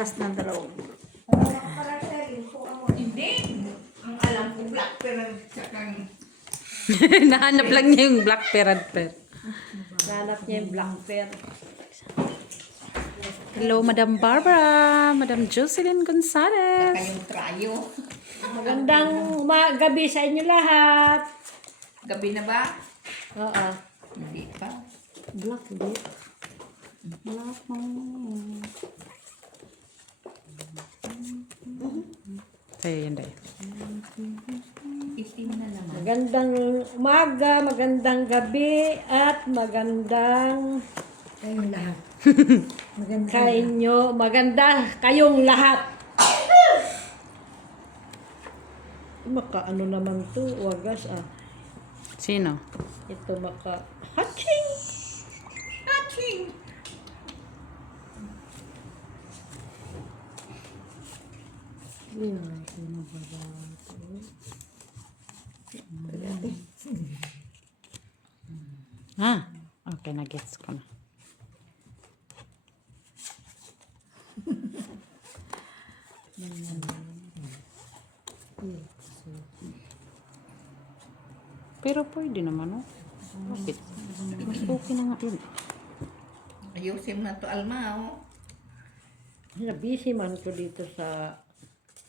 oras na daw. Hindi. Ang alam ko, black pero sakang... Nahanap lang niya yung black peradper. Hanap niya yung black pear. Hello, Madam Barbara. Madam Jocelyn Gonzalez. Kayong trayo. Magandang gabi sa inyo lahat. Gabi na ba? Oo. Hindi pa. Black beat. Black Sa'yo yun, Day. 15 na naman. Magandang umaga, magandang gabi, at magandang Kayong lahat. Maganda. kainyo, maganda kayong lahat. Maka ano naman to, wagas Sino? Ito maka hatching. Touching! Okay, na-gets ko na. Pero pwede naman, oh. Bakit? Mas okay na nga yun. Ayusin na to, Alma, oh. Busy man ko dito sa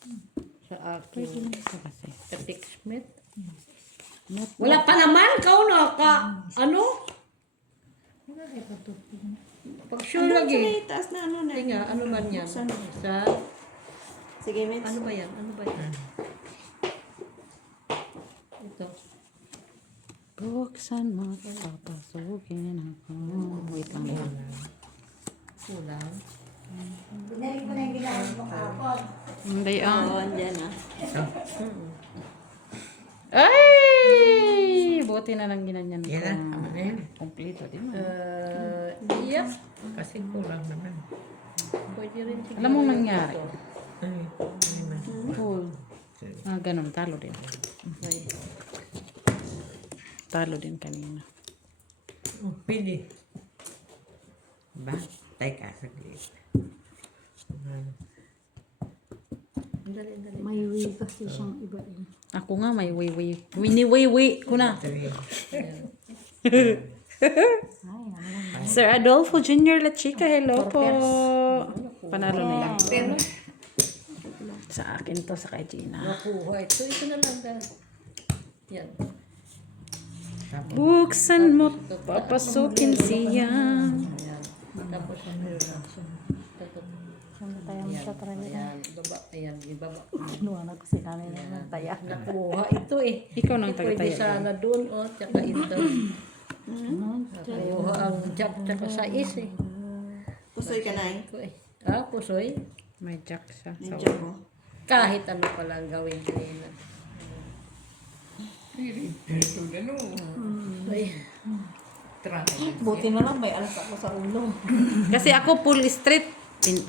Pwede aking na ito kasi. katikmate. Not Wala pa naman, kau na ka, ano? Pag sure lagi. Taas na ano na. Hindi nga, ano man yan? Sa, Sige, Mitch. ano ba yan? Ano ba yan? Ito. buksan mo, papasukin ako. Wait lang yan. Kulang. Binalik ko na yung ginagawa ko kahapon. Hindi, Andyan Ay! Buti na lang ginanyan ko. Yan na, tama na yan. Kompleto din. Yep. Kasi kulang naman. Pwede rin siguro. Alam mo nangyari? ito. Ay, ano naman. Cool. Ganun. Talo din. Talo din kanina. Oh, pili. Ba? Teka, saglit. Dali. May way kasi siyang iba eh. Ako nga may way. Wini-way ko na. Sir Adolfo Jr. La Chica, hello po. Panalo na yan. Pero, Sa akin to, sa kay Gina. Nakuha. Ito na lang. Yan. Buksan mo, papasukin siya. Ayan. Tapos ano yun? Tayo mo sa karami. Ayan. Ibaba. Ayan. Ibaba. Nuwanan ko si kanina ng taya. Nakuha ito eh. Ikaw nang Pwede tagataya. sana doon. O, tsaka ito. Nakuha ang jack tsaka sais eh. Pusoy ka na eh. Ito eh. Pusoy. May jack siya. So, Medyo mo. Kahit ano pala ang gawin kanina. ito na no. Ay. Buti na lang may alas ako sa ulo. kasi ako full street.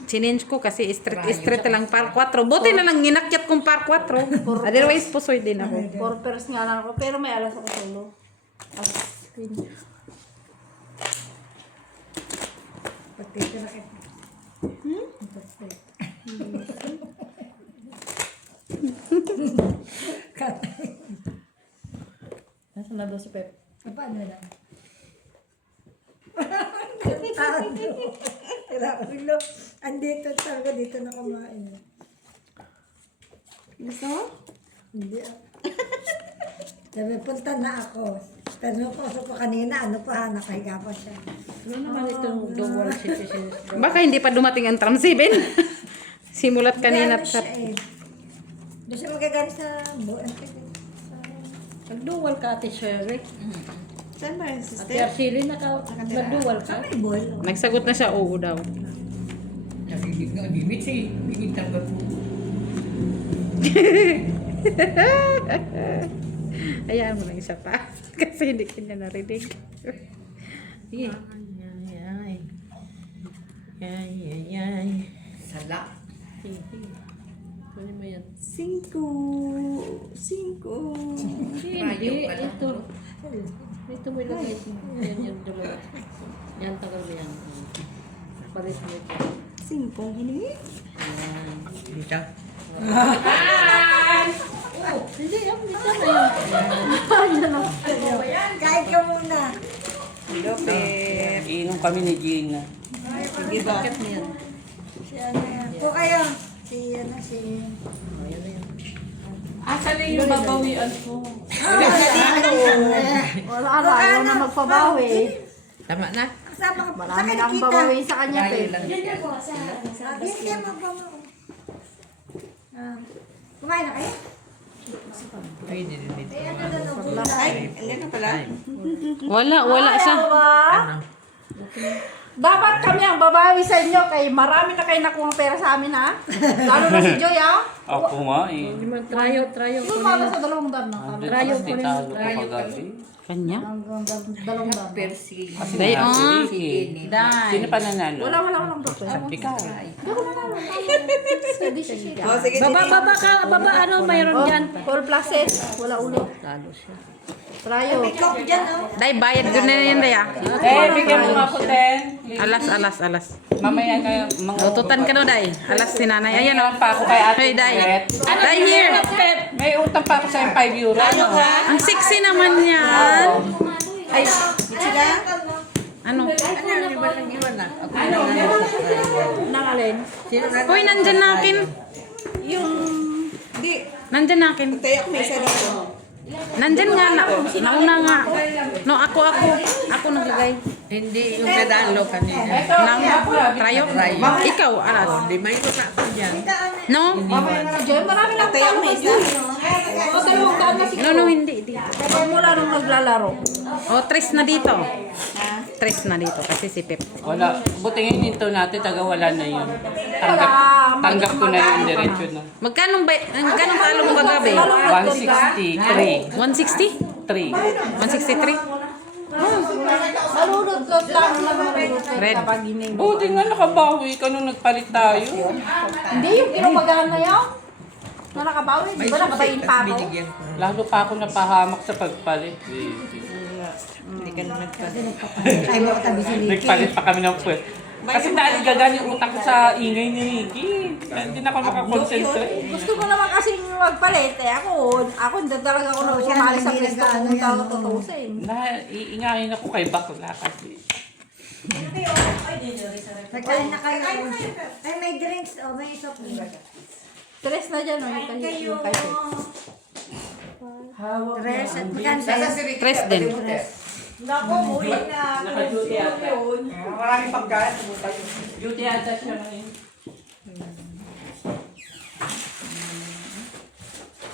Sinenge ko kasi street lang par 4. Buti na lang ginakyat kong par 4. Otherwise, pusoy din ako. 4 pairs nga lang ako, pero may alas ako sa ulo. Pagkita na kayo. Nasaan na daw si Pep? Paano na? Ulo. Andito talaga, dito na kumain. Gusto mo? Hindi. Sabi, punta na ako. Pero nung pasok ko kanina, ano pa, nakahiga pa siya. Ano naman itong double citizen? Baka hindi pa dumating ang tram 7. Simulat kanina. Ano siya eh. Doon siya magagaling sa buwan. Nag-dual ka, Ate Sherry. Saan ba yung Ate sister? Arceli, nag-dual ka? May boy. Nagsagot na siya, oo daw. Nakilig nga, limit siya. Bigit tanggap mo. Hayaan mo lang isa pa. Kasi hindi kanya narinig. Sige. Ay. Sala. Sige. Kunin mo yan. 5. Hindi, ito. Ito mo ilagay. Yan, dalawa. Yan, tagal mo yan. Palit mo ito. singkong ini. Dito. Hindi, ako dito na yun. Kain ka muna. Hello, Pep. Iinom kami ni Gina. Sige, bakit niyan? Si ano yan. Po kayo. Si ano, si... Asan na yung babawian ko? Wala na, ayaw na magpabawi. Tama na. Kasama ka. Marami nang babawi sa kanya, Pep. Bigyan mo po mo. Kumain na kayo? Pwede din dito. Ay, hindi na pala. Wala siya. Ano? Dapat kami ang babawi sa inyo kay marami na kayo nakuha pera sa amin, ha? Lalo na si Joy, ha? Ako nga eh. Trayo. Yung para sa 200 na. Trayo ko rin. Trayo ko kagabi. Kanya? Hanggang 200. Persi. Kasi Day, nga, oh. Ricky. Sino pa nanalo? Walang doktor. Ikaw. Oh, sige, Baba ka, ano mayroon dyan? Full pluses, wala ulo. Trayo. Coke dyan, oh. Day, bayad ko na yun, Day, ah. Bigyan mo nga po 10. Alas. Mamaya na mga... Ututan ka no, Day. Alas si nanay. Ayan, Ayan pa ako kay Ate Hey, Day. Beth. Day, here. May utang pa ako sa 5 euro. Ano? Ang sexy naman yan. Ay, sila? Ano? Ano, di ba nag-iwan na? Ako na Nang alin? Sino na? Uy, nandyan na akin. Hindi. Nandyan na akin. Tayo ako may isa dito. Nandyan nga na. Nauna nga. No, ako naglagay. Hindi yung nadalo kanina. Nang trayo. Ikaw, alas. Di may ko na ako dyan. No? Si Joy, marami lang Tayo ako may isa. O, 200 na siguro. No, hindi. Mula nung naglalaro. O, tres na dito. Tres na dito kasi si Pep. Wala. Buti nga hinto natin, taga wala na yun. Tanggap ko na yung diretso na. Magkano talo mo kagabi? 163. 160? 3. 163? Malunod ko lang Red. kapag gining. Buti nga nakabawi ka nung nagpalit tayo. Hindi, yung kinumagahan na yun. Na nakabawi, di ba nakabayin pa ako? Binigyan ko. Lalo pa ako napahamak sa pagpalit. Hindi ka na nagpala. Ay, mo katabi si Ricky. Nagpalit pa kami ng pwet. Kasi naligagan yung utak ko sa ingay ni Ricky. Hindi na ako makakonsentrate. Gusto ko naman kasi magpalit eh. Ako hindi talaga ako na siya sumali sa hindi pwesto nag-ano kung yan, tawag oo. tutusin. Iingayin ako kay bakla kasi. Nagkain na kayo. Ay, may drinks. Oh, may soft drink. Tres na dyan, yung kayo. Yung kayo. Tres at magkano sa'yo? Tres din. Naka-duty ata. Maraming pagkain. Duty ata siya ngayon.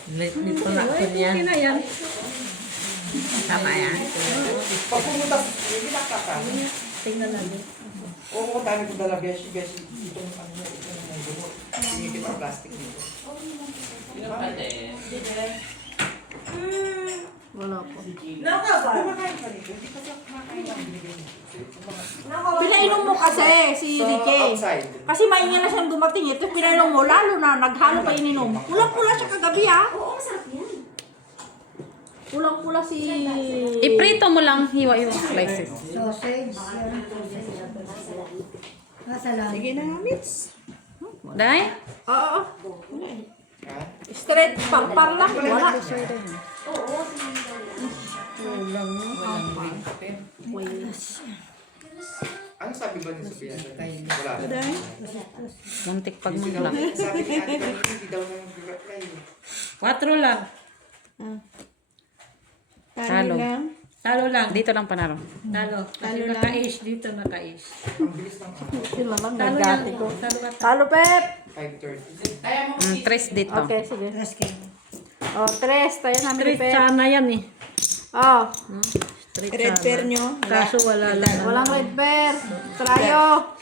Nito na ako niyan. Tama yan. Pag pumunta, hindi nakaka. Tingnan natin. Oo, tayo nagdala, beshi, itong ano niya, itong may gumot. Hindi pa plastic dito. Sino pa din? Wala po. Kumakain ka dito, hindi ka kumakain lang binigay mo. Pinainom mo kasi si Ricky. Outside. Kasi mainga na siyang dumating. Ito pinainom mo, lalo na naghalo pa ininom. Pulang-pula siya kagabi, ha? Oo, masarap yan. Pulang-pula si... Iprito mo lang, hiwa yung slices. Sausage. Salamat. Sige na, Mitz. Day? Oo. Straight parpar lang. Wala. Ano sabi ba ni Sophia? Wala. Muntik pag magla. Sabi ni Ate Kami, hindi daw nang reply. 4 lang. Talo. Talo lang. Dito lang panalo. Talo. Talo lang. Naka-ish dito, naka-ish. Ang bilis ng Sila lang. Talo Nagati lang. ko. Talo ka. Talo, Pep. 5:30. Tres dito. Okay, sige. Tres kayo. Oh, tres. Tayo namin ni Pep. Sana yan eh. Oh, Red pair nyo. Kaso wala lang. walang red bear. Trayo.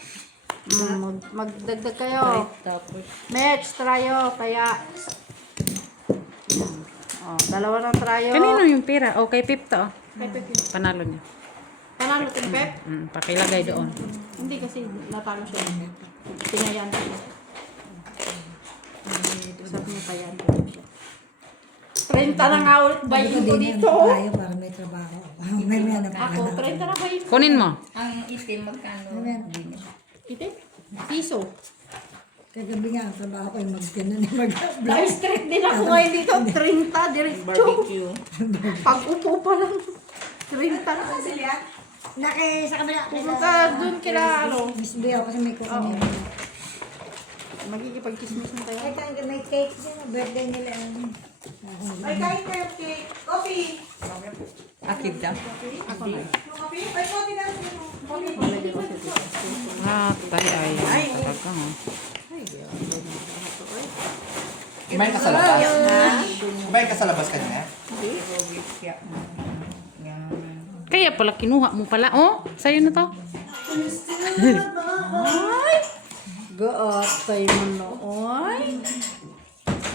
Magdagdag kayo. Tapos. Match, trayo. Kaya. Oh, dalawa ng trayo. Kanino yung pera? O, kay Pep to. Kay Pep yun. Panalo niya. Panalo kay Pep? Pakilagay doon. Hindi kasi natalo siya. Pinayan ko siya. Sabi niya payan ko siya. 30 na nga ulit bayin ko dito. Tayo para may trabaho. May may anak Ako, 30 na bayin ko. Kunin mo. Ang itim magkano? Itim? Piso. Kagabi nga, ang trabaho ko yung mag-ganon, mag-vlog. Na-straight din ako ngayon dito. 30, diretso. Barbecue. Pag upo pa lang. 30 na. Sa kabila. Pumunta dun kila ano. Miss B ako sa may kukunin. Magkikipag-chismis na tayo. Ay, kaya may cake din. Birthday nila. Ay, kain kayo, cake. Coffee. Akib daw. Tayo ay. Talaga nga. Kumain ka sa labas? Kumain ka sa labas kanina? Kaya pala kinuha mo pala. Oh, sa'yo na to. Gaat tayo mo nooy.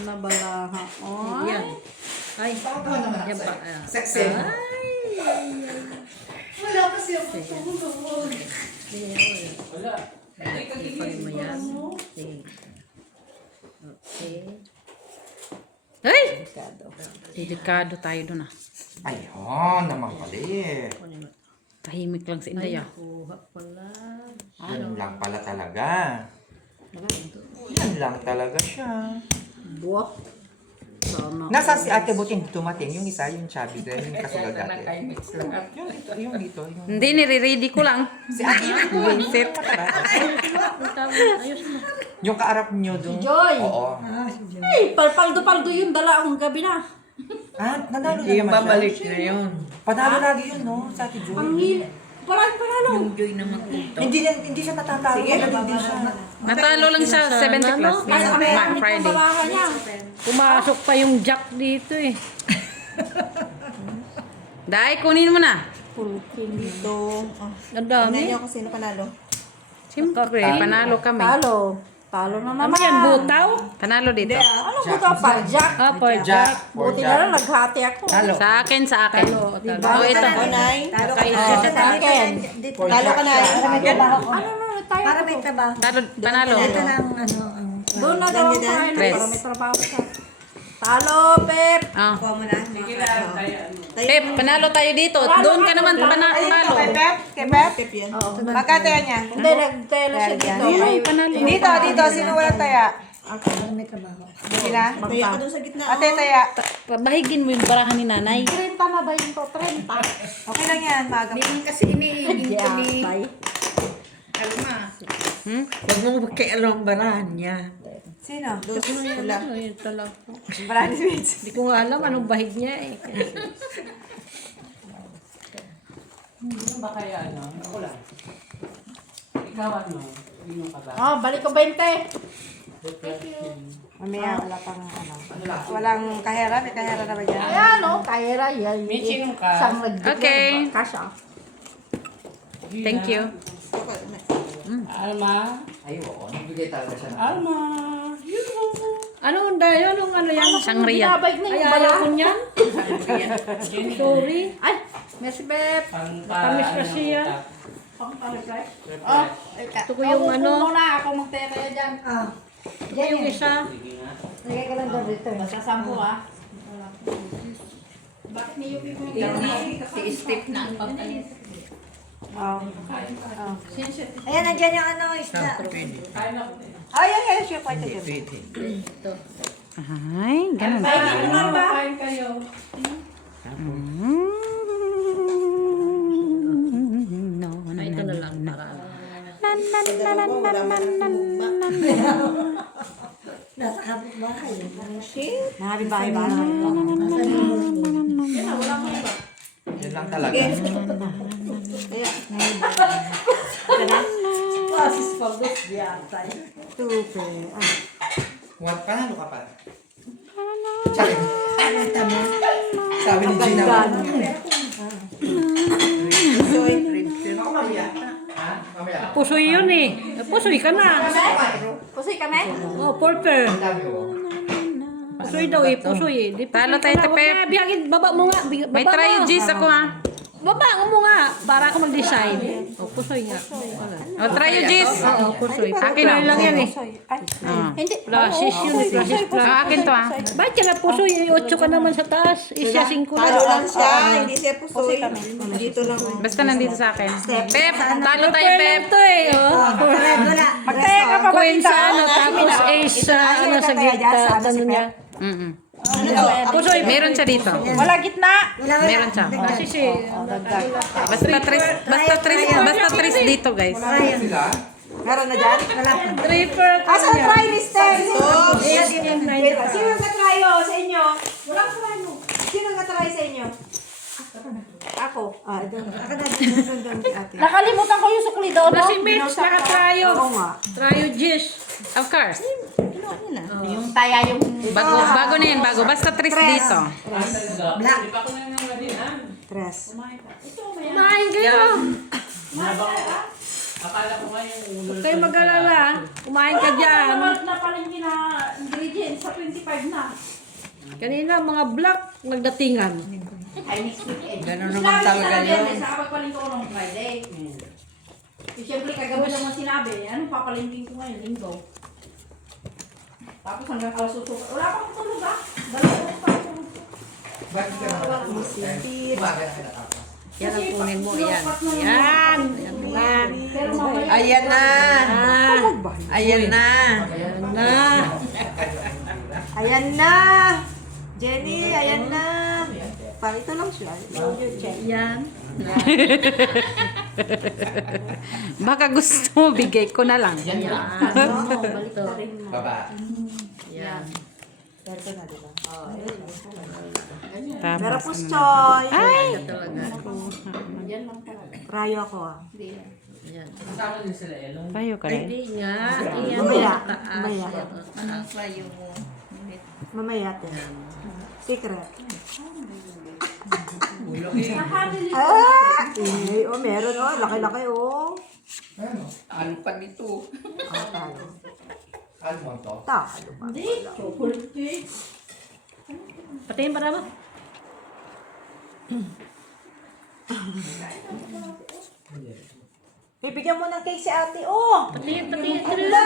Nabalaha. Oy. Yan. Ay, yan ba? Sexy. Wala. Ipagin mo yan. Okay. Okay. Ay! Delikado. Delikado tayo dun ah. Ayun, naman pali. Tahimik lang si Inday ah. Kuha pala. Yan lang pala talaga. Yan lang talaga siya. Buwak. Sana. Nasa si Ate Buting dumating, yung isa, yung chubby girl, yung kasulad dati. Nakaimix lang ako. Yung dito, yung... Hindi, nire-ready ko lang. Si Ate Vincent. Yung kaarap niyo dun. Joy. Oo. Ah, si Joe. Ay, paldo-paldo yung dala ang gabi na. Ah, nanalo na Hindi yung naman babalik siya. na yun. Panalo lagi yun, no? Sa Ate Joy. Ang hil... Parang panalo. Yung joy naman ito. Hindi siya natatalo. Sige, Hindi siya. Natalo lang siya 70 plus. Ay, ang Ma- pangit ng Friday. balahan niya. Pumasok pa yung jack dito eh. Dai, kunin mo na. Pulutin dito. Ang dami. kung sino panalo. Siyempre, panalo kami. Talo. Talo na Ano naman. yan, butaw? Panalo dito. Ano ko ito pa? Jack. Ah, pa Jack. jack. For Buti Jack. na lang, naghati ako. Talo. Sa akin, sa akin. Diba? Oh, ito. Nay. Talo ka Kay na. sa akin. For Talo Jack. ka na. Para may trabaho ko. Ano na tayo? Para may trabaho. Talo, panalo. Ito na ang ano, ang... Doon na daw ang kain Tres. para may trabaho siya. Talo, Pep. Ah. Sige lang, tayo. Pep, panalo tayo dito. Doon ka naman panalo. Kay Pep? Oo. Magkata niya? Hindi, nagtelo siya dito. Ay, Panalo. Dito. Sino walang taya? Para may trabaho. Sige na. Taya ka doon sa gitna. Ate, taya. Bahigin mo yung barahan ni nanay. 30 na ba yun to? 30. Okay lang yan. Maaga pa. Kasi iniigin ko ni... Ay, Kalma. Hmm? Huwag mong magkailang barahan niya. Sino? Wala. Ano yun talaga. Barahan si Vince. Hindi ko nga alam anong bahig niya eh. Ano ba kaya ano? Ikaw ano? Sino ka ba? oh, balik ko 20. Mamaya, wala pang ano. Walang kahera. May kahera na ba dyan? Ayan, oh, kaira. Yan. Mitching ka. Siyang nag-declare Okay. ba? Kasha. Thank you. Alma. Ay, oo. Nagbigay talaga siya. Alma. Ano dayo? Anong ano yan? Sangria. Binabay na Ay, yung ayaw bala. ko niyan. Sorry. Ay, merci, Pep. Tamis kasi yan. Oh, Gusto ko yung ano. muna ako magtera dyan. Ah. Ito yung isa. Lagay ko lang doon dito. Basta 10 ah. Bakit niyo yung Si Steve na ang pagkalis. Ayan, nandiyan yung ano, isda. Ay, siya pa ito dyan. Ay, ganun. Kain kayo. No, Ay, ito na lang. Para Nasa kapitbahay. Nakabing bahay ba? Yan lang talaga. What? Panalo ka pa? Sabi ni Gina. Ako mamaya. Ha? Mamaya. pusoy yun eh. Pusoy ka na. Pusoy kami? Oh, porter. Ang dami ko. Pusoy daw eh. Pusoy eh. Di Talo pusoy tayo, ka na. Huwag Pep. na, biyagin. Baba mo nga. May Baba try mo. G's ako ha. Baba mo nga. Para ako mag-decide. Oh, pusoy nga. O, try yung Jis. Oo, pusoy. Akin Pusoy lang yan eh. Hindi. Plasis yun, plasis plus. Akin to ah. Bakit ka na pusoy? 8 ka naman sa taas. Isya 5 Talo lang. lang siya, hindi siya pusoy. Dito lang. Basta nandito sa akin. Pep, talo tayo, Pwede Pep. to eh. Oh. Wala. Magkaya ka pa ba Queen dito? sa ano, tapos ace sa ano sa gitna. Ano niya? Mm-mm. Pusoy. Meron siya dito. Wala gitna. Meron siya. Kasi si... Basta tres dito, guys. Sila? Meron na dyan? Tripper ka Asan niya. try ni Stem? Wait, Sino nag-try sa inyo? Walang try mo. Sino nag-try sa inyo? Ako. Nakalimutan ko yung sukli doon. Si Mitch, naka-tryo. Oo nga. Tryo Jis. Of course. Yung taya yung... Bago na yan, bago. Basta tres dito. Black. Tres. Kumain kayo. Huwag kayo mag-alala. Kumain ka dyan. Na palengke na ingredients sa 25 na. Kanina mga black nagdatingan. Ganun naman talaga yun. Sa pagpalengke ko nung Friday. Siyempre kagabi naman sinabi, anong papalengke ko ngayon, linggo. Tapos hanggang alas 8. Wala pa akong tulog ah. Dalawa pa ako. Bakit ka naman? Umaga na kinatapos. Yan ang kunin mo. Yan. Yan. Yan na. Pero mamaya. Ayan na. Ayan na. Yan na. Ayan na. Jenny, ayan na. Pa, ito lang siya. Yan. Baka gusto mo, bigay ko na lang. Baba. Yan. Pero Tapos, pustoy. ay! Rayo ako ah. Yan. Tayo ka rin. Hindi nga. Yan Mamaya. sa taas. Mamaya. Yan sa taas. Mamaya din. Secret. Oh, meron oh. Laki-laki oh. Ano? Ano pa nito? Talo. Ano mo to? Talo pa. Chocolate cake. Patingin para mo. Bibigyan mo ng cake si ate oh. Patingin. Tabla.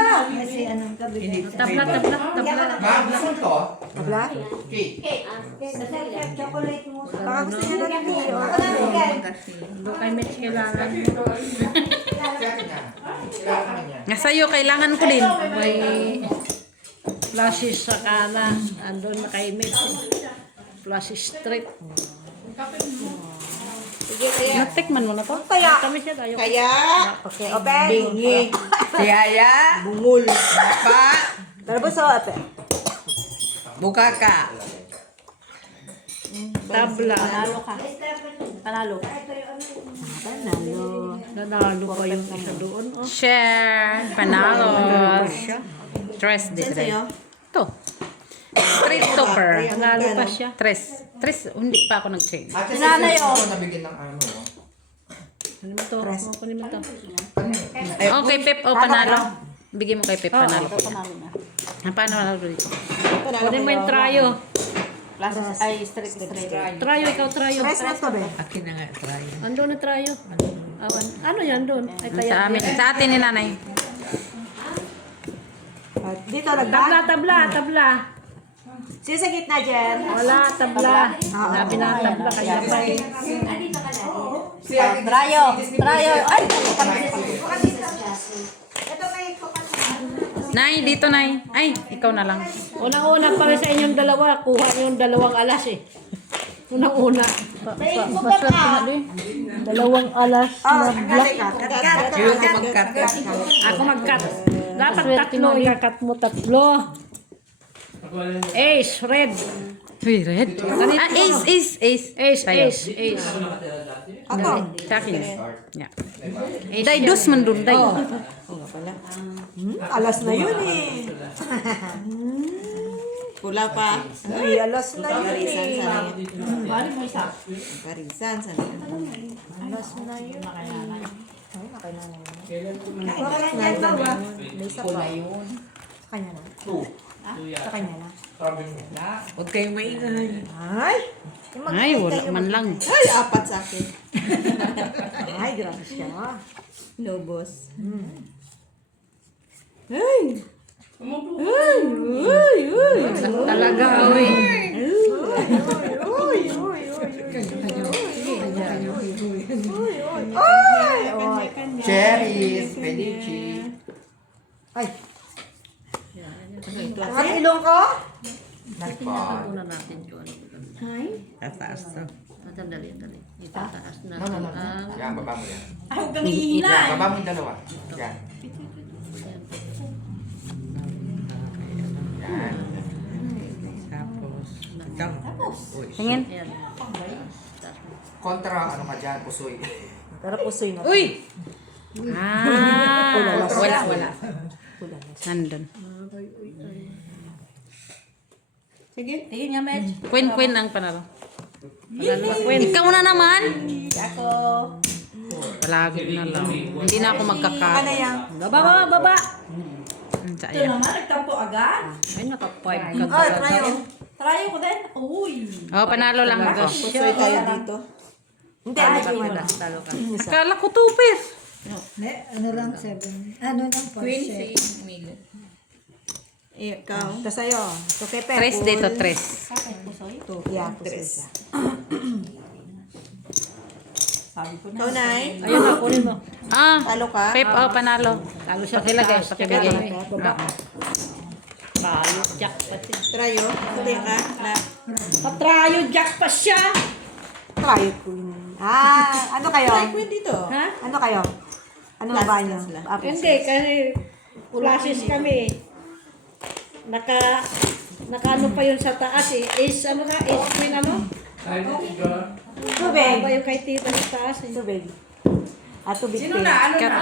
Ma'am, gusto mo to? Wala? Cake. Chocolate mo. Baka gusto niya na rin eh. Doon kay Mitch kailangan. Kaya niya. Kailangan niya. Nga sa'yo, kailangan ko din. May flashes sa kanan. Andun na kay Mitch. Flashes straight. Natikman mo na to? Kaya. Kami siya tayo. Kaya. Okay, open. Bingi. Yaya. Bungul. Pa. Talabos o ate. Bukaka. Tabla. Panalo ka. Panalo. Panalo. Nanalo pa yung isa doon. Oh. Share. Panalo. Tres dito rin. Ito. Street topper. Nanalo pa siya. Tres. Hindi pa ako nag-change. Ate, Nanay, sa oh. nabigyan ng ano. oh. Ano mo to? Ano mo to? Okay, Pep. O, panalo. Bigyan mo kay Pep. Panalo ko yan. Paano panalo dito? Kunin mo yung tryo. Ay, straight. Tryo, ikaw tryo. Press mo to be. Andun na tryo. Ano yan doon? Ay, Sa amin. Sa atin ni nanay. Dito nagda. Tabla. Sino sa gitna dyan? Wala, tabla. Sabi na tabla, kaya pa eh. Trayo. Ay, Nay, dito nay. Ay, ikaw na lang. Unang-una para sa inyong dalawa, kuha yung 2 alas eh. Unang-una. Maswerte nga din. 2 alas na black. Ako mag-cut. Dapat 3, ikakat mo 3. Ace, red. Uy, red. Ah, ace. Tayo. Ace. Ako. Sa akin. Yeah. Day, dos man dun, day. Alas na yun eh. pula pa. Ay, alas na yun eh. Bali mo isa. Parisan, sana yun. Alas na yun. Kaya na yun. May isa pa. Kanya na. Sa kanya na. Sabi mo. Huwag kayong maingay. Ay! Ay, wala man lang. Ay, apat sa akin. Ay, grabe siya. Lobos. Ay! Ay! Ay! Ay! Talaga, oy. Cherries, pedichi. Ay! Ang ilong ko? Una natin yun. Tataas to. Sandali. Itataas na No. ang... Yan, baba mo yan. Ay, huwag kang ihina. Yan, baba mo yung dalawa. Yan. Yan. Tapos. Uy. Tingin. Ayan. Kontra, ano ka dyan, pusoy. Pero pusoy na. Uy! Ah, wala. Nandun. Sige, tingin niya, Medj. Queen ang panalo. Ikaw na naman. Ako. Palagi na lang. Hindi na ako Ano magkaka. yan? Baba! Ito Sayang. naman, nagtampo agad. Ay, naka-5 ka Ay, talaga. tayo. Try ko din. Uy. Oh, panalo lang ako. Pusoy tayo dito. Hindi, ano wala. Talo ka. Akala ko tupis. Ne, ano lang, 7. Ano lang, 4 sets. Ikaw. Ito sa'yo. Ito kay Pepol. Tres dito, tres. Yeah, pusoy siya. Sabi ko na. Ikaw, Nay. Ayun na, kunin mo. Ah, Talo ka? Pep, oh, panalo. Talo siya. Pakilagay, Taas, pakibigay. tsaka Ah. Tayo, jack pa siya. Trayo. Hindi ka. Na. Patrayo, jack pa siya. Trayo queen. Ah, ano kayo? Try ko yun dito. Ha? Ano kayo? Ano ba niyo? Hindi, kasi classes kami. Naka ano pa yun sa taas eh. Is, ano ka? Is queen ano? Tubig. Ba yung kay tita sa taas eh. Tubig. Tubig. Sino na? Ano na?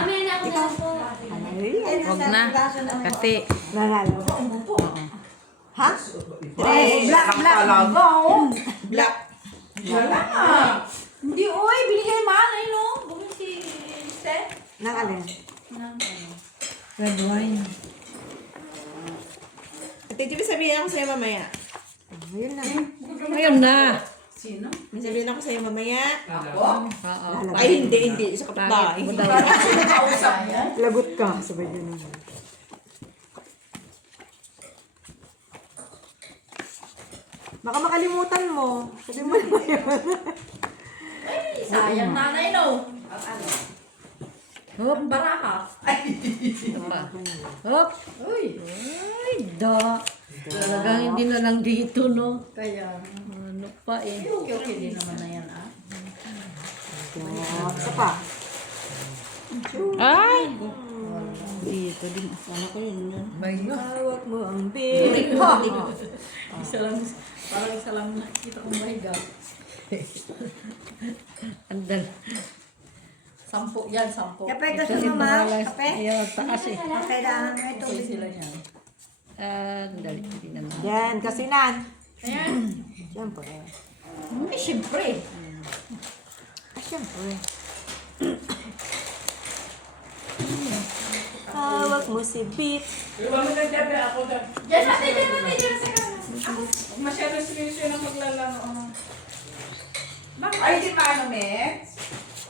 Ay, Huwag na. Kasi, nanalo. Ha? Black. Wala nga. Hindi, oy. Binigay man. Ay, no. Bumili si Steph. Nang alin? Red wine. Ate, di ba sabihin ako sa'yo mamaya? Ayun na. Ayun na. Sino? May sabihin ako sa'yo mamaya. Ako? Ay, hindi. Sa kapitbahay. Sino kausap mo? Lagot ka. Sabay niya naman. Baka makalimutan mo. Sabi mo na yun. Ay, sayang nanay, no. Ang ano? Hop, baraka. Ay, Hop. uy. Ay, da. Talagang hindi na lang dito, no? Kaya, Ano pa eh. okay din naman na yan, ah. Isa pa. ay! Dito din. Hawak mo ang big. Isa lang, parang isa lang nakikita kong mahiga. Andal. 10 yan, 10. Kape, gusto mo, ma? Kape? Ayaw, taas eh. Okay lang. Ito. Kasi sila yan. Andal. Hindi na lang. Yan, kasinan. Ayan. Siyempre. Ay, syempre. Siyempre. Hawak mo si Beat. Diyan natin, diyan sa Masyado seryoso na maglalaro. Bakit? Ay, di ba ano, Mets?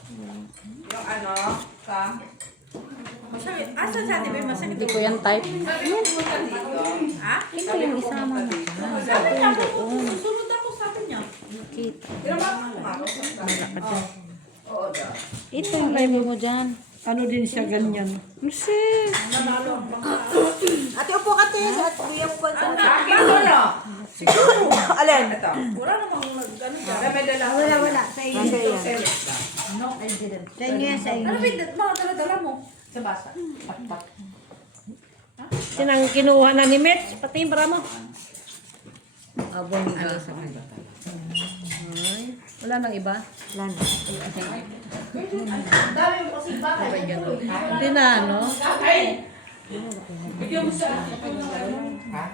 Yung ano, ka? Asa sa atin ba yung masakit? Hindi ko yan type. Sabi mo punta dito. Ha? Ito yung isama na. Sabi niya ako, susunod ako sabi niya. Kita. Pero ako sa Oo daw. Ito yung live mo dyan. Ano din siya ganyan? Sis. Ate, upo ka, te. At kuya po sa Akin mo no? Alin? Ito. Wala namang nag-ano dyan. Kami dala. Wala. Sa inyo. Nasa yan. Sa inyo yan, sa inyo. Ano ba mga dala-dala mo? Sa basa. Pat-pat. Sinang kinuha na ni Mitch, pati yung para mo. Abong ka. Ay, wala nang iba? Lan. Ang dami mo kasi bakit? Hindi na, no? Ay! Bigyan mo sa akin. Ha?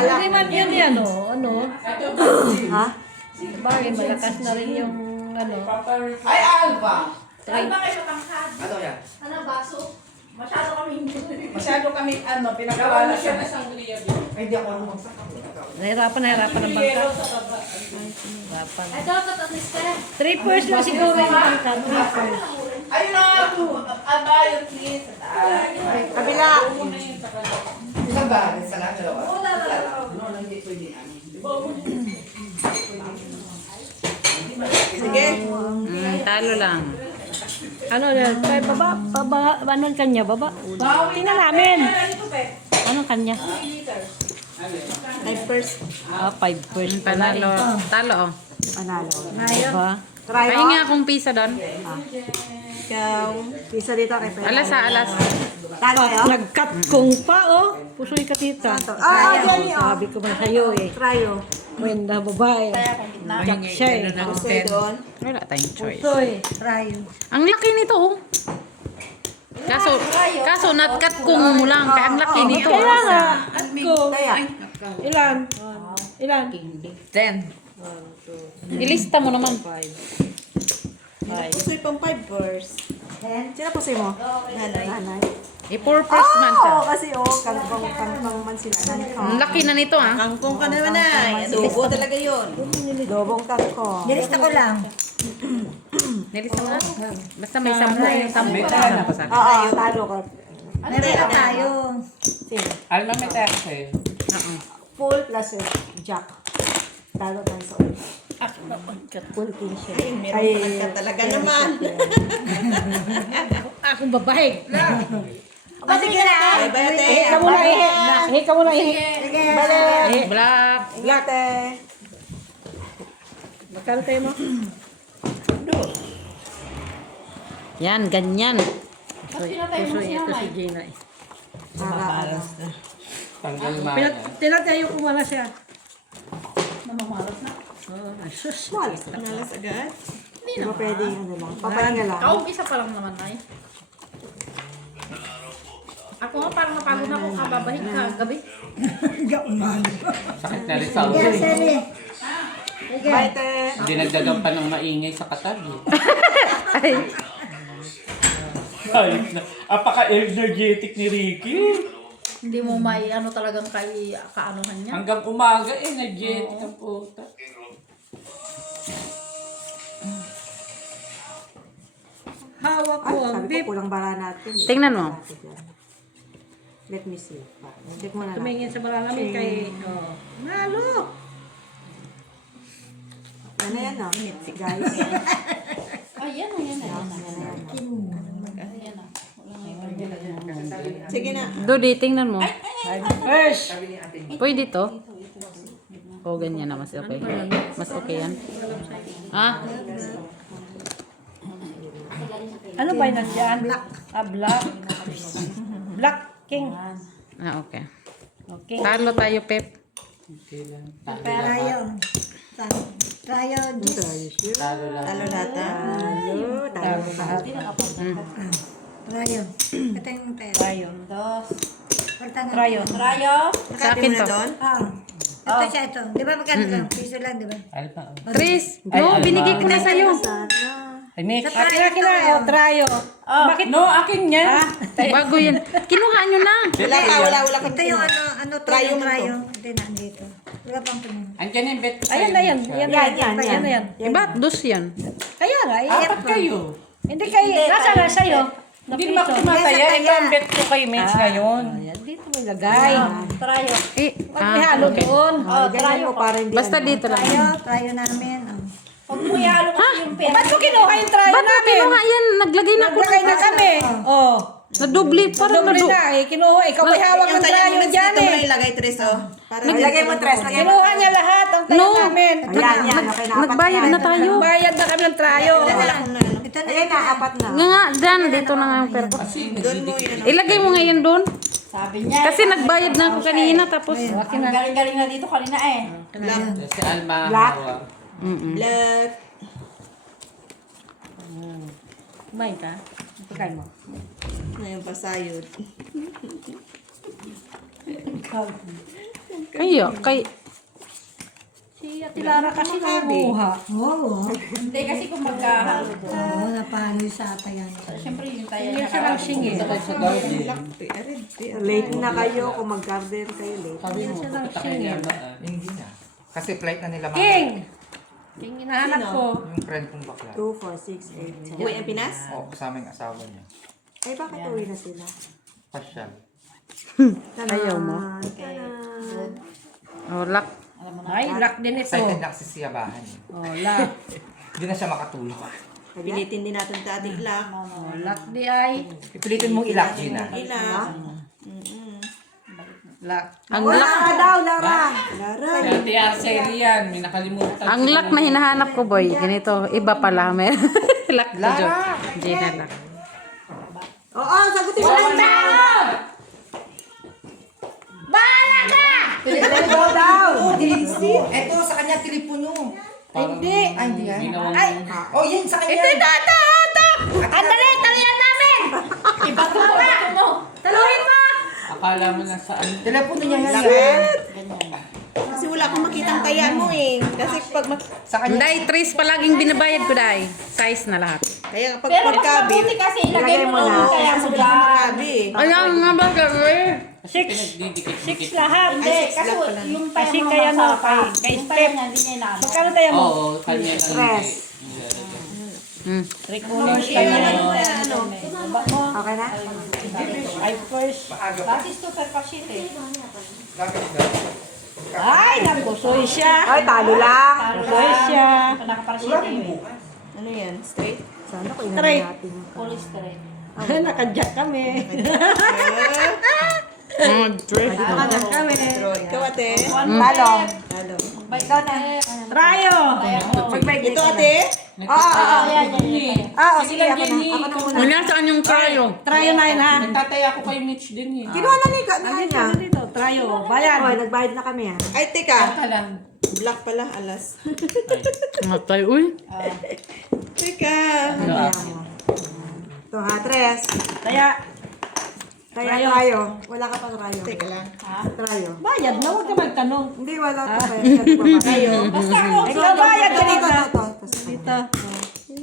Hindi man yun yan, no? Ano? Ha? Bagay, malakas na rin yung, ano. Ay, Alba! Ay, bakit matangkad? Ano yan? Ano, baso? Masyado kami, pinagawa na siya. Ay, di ako magsasabi. Nahirapan ng bangka. Ay, dapat at least eh. 3 first lang siguro yung bangka. 3 first. Ayun na! Abayo, please. Kabila. Isang ba? Isa lang, dalawa. Sige. Talo lang. Ano yan? Kaya baba, anong kanya? Baba. Tingnan namin. Anong kanya? 5 first. 5 first. Panalo. Talo, oh. Panalo. Diba? Try Pahingi akong pisa doon. Ikaw. Isa dito kay Pedro. Alas ha, alas. Talo kayo? Nag-cut kong pa, oh. Pusoy ka tita. Jenny, oh. Sabi ko man sa'yo, eh. Try, oh. When the babae. Jack siya, eh. Gusto yun doon. Wala tayong choice. Pusoy. Ang laki nito, oh. Kaso not-cut ko mo lang. Kaya ang laki nito. Kaya nga. Ko. Kaya. Ilan? Ilan? 10. Ilista mo naman. Pusoy pang 5 first. Sino pusoy mo? Nanay. I-purpose man siya. Oo, kasi kangkong man sila. Ang laki na nito, ah. Kangkong ka naman ay. Adobo talaga yun. Dobong kangkong. Nilista ko lang. Nilista mo na. Basta may 10 yung 10. Oo, talo ka. Meron tayo. Alma may tayo eh. Full plus jack. Talo tayo sa ulit. Full king siya. Ay, talaga naman. Akong babae. Sige na. Bayate. Ihi ka muna, ihi. Ihi ka muna, ihi. Eh, black. Bayate. Magkano tayo mo? Yan, ganyan. Pusoy, ito si Gina, eh. Tanggal mga. Tinatayo ko muna siya. Oh, ay, sus. Nalas agad? Hindi na pwede ano lang. Papahinga lang. Isa pa lang naman ay. Ako nga parang napagod na ako kababahig ka gabi. Sakit na rin sa Sige, ulo. Sally. Bayate. Dinagdagan pa ng maingay sa katabi. Ay, Ay, apaka-energetic ni Ricky. Hindi mo may ano talagang kay kaanuhan niya. Hanggang umaga, energetic ang puta. Hawak ko ang Sabi beef. ko kulang bara natin. tingnan mo. Let me see. Check mo na lang. Tumingin sa bala namin kay... Oh. Nalo! Ano yan no? Guys. Ay, yan. Sige na. Dodi, tingnan mo. First! Pwede to. O, ganyan na. Mas okay. Mas okay yan. Ah? Ano ba yun nandiyan? Black. Black. Black King. Ah, okay. Okay. Talo tayo, Pep. Tayo. Tayo. Talo lang. Talo nata. Talo lahat. Tayo. Ito yung pera. Tayo. Porta na. Tayo. Sa akin to. Ito siya ito. Di ba magkano lang? Piso lang, di ba? Ano pa? Tris. No, binigay ko na sa'yo. Ay, Nick. Akin na. O, Trayo. Bakit? No, akin yan. Bago yan. Kinuha nyo na. Wala. Ito yung ano to, Trayo yung man trayo. Ito na, andito. Wala pang puno. Andiyan yung bet. Ayan na yan. Yan na yan. Iba, dos yan. Kaya nga. Apat kayo. Hindi kayo. Nasa nga sa'yo. Hindi naman ako tumataya. Ito ang bet ko kay Mitch ngayon. Ayan, dito may lagay. Trayo. Eh, May halo doon. Ganyan mo para hindi. basta dito lang. Trayo namin. Huwag mo ihalo kasi yung pera. Ba't mo kinuha yung trayo Ba't mo namin? kinuha yan? Naglagay na ako. Naglagay na kami. Oh. Nadubli. Parang Doble na eh. Kinuha. Ikaw may hawak ng trayo dyan Dito mo na eh. ilagay, Tres, oh. Ilagay mo, Tres. Kinuha niya lahat ang tayo No. namin. Yan. Okay na. Nagbayad na tayo. Bayad na kami ng trayo. Ito na. Ayan na, apat na. Nga, dyan. Dito na nga yung pera ko. Doon mo yun. Ilagay mo ngayon doon. Sabi niya. Kasi nagbayad na ako kanina. Tapos, Ang galing-galing na dito kanina eh. Si Alma. Black. Hawa. Black. Kumain ka? Pagkain mo. Ngayon pasayod. kayo. Siya Ate Lara kasi nanguha. Oo. Hindi kasi kung magkahalo doon. Oo, napano sa ata yan. Siyempre yung tayo Hindi siya lang singil. Late na kayo, kung mag-garden kayo late. Sabi mo, pupunta kayo niya ba? Hindi na. Kasi flight na nila King! King hinahanap ko. Yung friend kong bakla. 2, 4, 6, 8, Uwi ang Pinas? Oo, kasama yung asawa niya. Ay, bakit uwi na sila? Pasyal. Ayaw mo? Oh, lock. Ay, lock din ito. Excited na kasi siyabahan eh. Oh, lock. Hindi na siya makatulog. Pilitin din natin sa ating ilak. Oh, lock di ay. Ipilitin mong ilak, Gina. Ilak. Lock. Ang Lara lock, ka daw, Lara! Si Ate Arceli yan, may nakalimutan. ang lock na hinahanap ko, boy. Ganito, iba pala. May lock na joke. Gina lock. Oo, sagutin mo lang daw! Let go daw! Eto, sa kanya, telepono. Hindi. Hindi yan. Ginawang Oh, yan, sa kanya. Andali, talian namin! Ibato mo! Taluhin mo! akala mo na saan. Telepono niya yan. Kasi wala akong makitang taya mo eh. Kasi pag Sa kanya. Day, trace palaging binabayad ko, day. Size na lahat. kaya kapag Pero mas magkabi, mabuti kasi ilagay mo na kaya mo dyan. magkabi eh. Ayan nga ba, gagawin? Six. Pinagdidikit-dikit. Six lahat. Hindi, kasi yung tayo Kasi mo kaya nasa no, kay yung Step. tayo niya, hindi niya inaano. Magkano tayo mo? Oo, kanya na. Stress. Hmm. Three quarters kaya na. Baba mo. Okay na? Ay, first. Batis to per pasyente eh. Ay, nabusoy siya. Ay, talo lang! Nabusoy siya. Nakapasyente yun. Ano yan? Straight? Sana ko inahin Three. natin yung Cholesterol. Nakadyak kami. Nakadyak kami. Ikaw ate? Talo. Talo. Ikaw na. Rayo. Magbigay Ito ate? Sige, ako na. Ako na muna. Wala saan yung cryo? Trayo na yun ha. Nagtataya ako kay Mitch din eh. Kinuha na ni niya. Dito, trayo. Bayan. Oy, nagbayad na kami ha. Ay, teka. Saka lang. Black pala, alas. Matay, uy. Teka. Kaya mo. Ito ha, Tres. Kaya, Trayo. Wala ka pang trayo. Teka lang. Trayo. bayad na. Huwag ka magtanong. Hindi, wala ito pa. Kayo. Basta kung Ikaw bayad ka dito. Dito.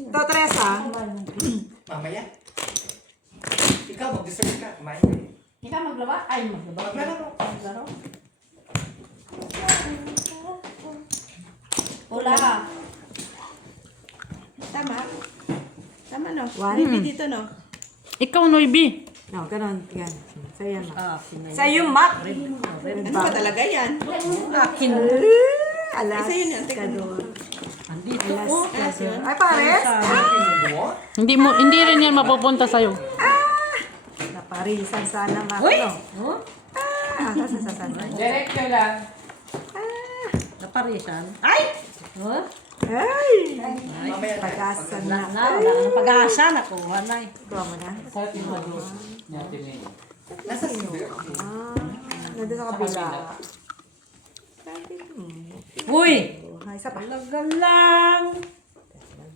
Ito, Tres ha. Mamaya. Ikaw, mag-deserve ka. Kumain ka eh. ikaw maglaba? Ay, maglaba. Maglaro. Maglaro? Wala. Tama. Tama no? One. Maybe dito no? Ikaw, Noibi. No, ganun. Yan. Sa'yo na. Ah, Sa'yo, Mac. Ano ba talaga yan? akin. Alas. Isa yun yan. Teka. Andito. Alas yun. Ay, pares. Hindi rin yan mapupunta sa'yo. Naparisan sana, Mac. Uy! No? Saan? Direct ka lang. Naparisan. Ay! Oh? Ay! Mamaya tayo. Pag-asa Na, na. wala ka ng pag-asa. Nakuha na eh. Kuha mo na. Sa ating mag-group natin eh. Nasa sino? Nandun sa kabila. Uy! Ay, isa pa. Talaga lang.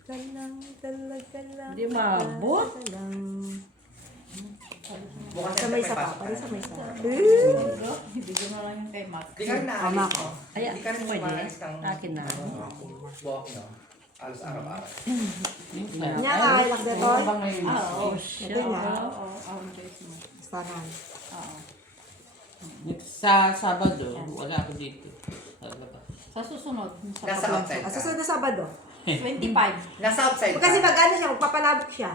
Talaga lang. Hindi mabot. Bukas Sa na may may isa pa. pasok. Pari sa may isa. Bigyan mo lang yung kay Mark. Di ka rin na. Tama ko. Ay, Di ka rin pwede. umalis ng Akin na. walk, no? Alas araw-araw. Minsan. Nya ka, ay lakdeton. Ano ba ngayon? Oh, Ito shit. na. Oo, choice mo. Stanan. Sa Sabado, wala ako dito. Sa labas. Sa susunod, sa Nasa outside ka. Susunod na Sabado. 25. Nasa outside ka. Kasi mag-ano siya, magpapalabok siya.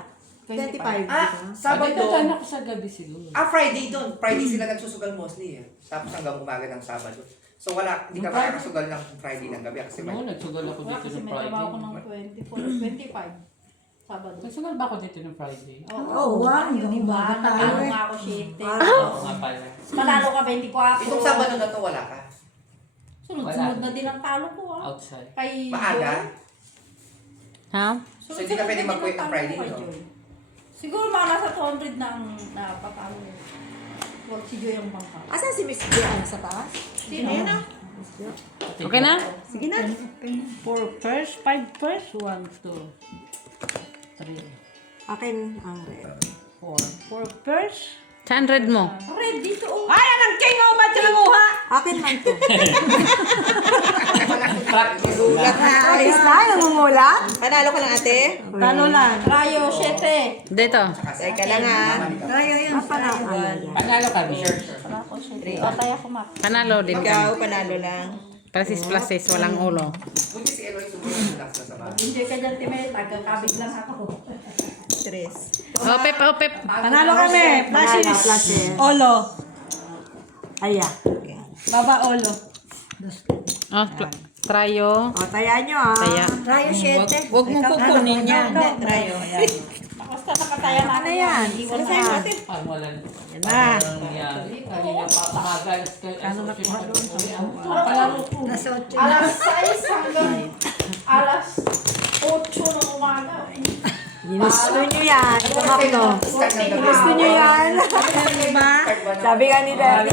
25. Ah, Sabi Sabado. ko, ako sa gabi siguro. Friday doon. Friday sila nagsusugal mostly eh. Tapos hanggang umaga ng Sabado. So wala, hindi ka makakasugal ng Friday ng gabi kasi Oo, nagsugal ako Wala dito kasi ng may Friday. trabaho ko ng 24, 25. Sabado. Nagsugal ba ako dito ng Friday? Oo, wow. Diba? Natalo nga ako 7. Oo nga pala. Manalo ka 24. itong Sabado na to wala ka. Sunod-sunod na din ang talo ko Outside. Kay Maaga. Ha? So, hindi ka pwede mag-quit ng Friday, no? Siguro mga nasa 200 na ang napapalo. Huwag si Joy ang bangka. Asan si Miss Dian sa taas? Sino yun ah? Okay na? Sige na. 4 first, 5 first, 1, 2, 3, Akin ang red. 4. 4 first. 100 mo. Red dito oh. Ay, anong king o ba't nanguha? Akin man to. Ayos na, namumulat. Panalo ka lang ate. Talo lang. Rayo, 7. Dito. Teka lang ha. Rayo yun. Panalo kami. Patay ako, Mak. Panalo din Ikaw, kami. panalo lang. Plasis, walang ulo. Buti si Eloy sumunod relax na sa bahay. Hindi ka dyan, Timay. Tagakabig lang ako. 3. Opep. Panalo kami. Flashes. Olo. Aya. Baba olo. Oh, trayo. O, tayaan nyo ah. Taya. Rayo 7. Huwag mo kukunin yan. Rayo, ayan. Basta nakataya na Ano yan? Iwan Sa'yo na. ate. Wala. Yan na. Kanina pa pamagal. Ano nakuha doon? Nasa 8. Alas 6 hanggang alas 8 ng umaga. Ginusto nyo yan. Tumaklo. Gusto nyo yan. Sabi ka ni Daddy.